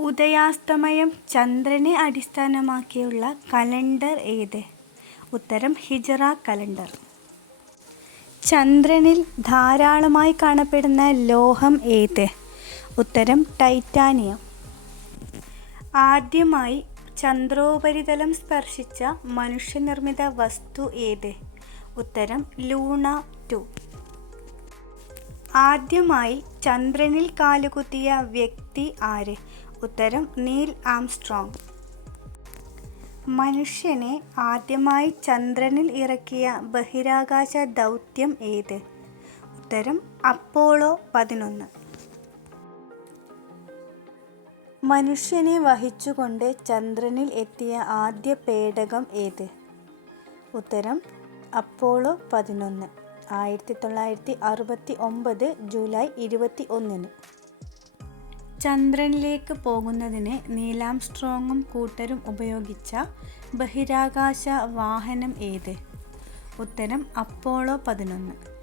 ഉദയാസ്തമയം ചന്ദ്രനെ അടിസ്ഥാനമാക്കിയുള്ള കലണ്ടർ ഏത്? ഉത്തരം ഹിജറ കലണ്ടർ. ചന്ദ്രനിൽ ധാരാളമായി കാണപ്പെടുന്ന ലോഹം ഏത്? ഉത്തരം ടൈറ്റാനിയം. ആദ്യമായി ചന്ദ്രോപരിതലം സ്പർശിച്ച മനുഷ്യനിർമ്മിത വസ്തു ഏത്? ഉത്തരം ലൂണ ടു. ആദ്യമായി ചന്ദ്രനിൽ കാലുകുത്തിയ വ്യക്തി ആര്? ഉത്തരം നീൽ ആംസ്ട്രോങ്. മനുഷ്യനെ ആദ്യമായി ചന്ദ്രനിൽ ഇറക്കിയ ബഹിരാകാശ ദൗത്യം ഏത്? ഉത്തരം അപ്പോളോ പതിനൊന്ന്. മനുഷ്യനെ വഹിച്ചുകൊണ്ട് ചന്ദ്രനിൽ എത്തിയ ആദ്യ പേടകം ഏത്? ഉത്തരം അപ്പോളോ പതിനൊന്ന്. ആയിരത്തി തൊള്ളായിരത്തി അറുപത്തി ഒമ്പത് ജൂലൈ ഇരുപത്തി ഒന്നിന് ചന്ദ്രനിലേക്ക് പോകുന്നതിന് നീലാം സ്ട്രോങ്ങും കൂട്ടരും ഉപയോഗിച്ച ബഹിരാകാശ വാഹനം ഏത്? ഉത്തരം അപ്പോളോ പതിനൊന്ന്.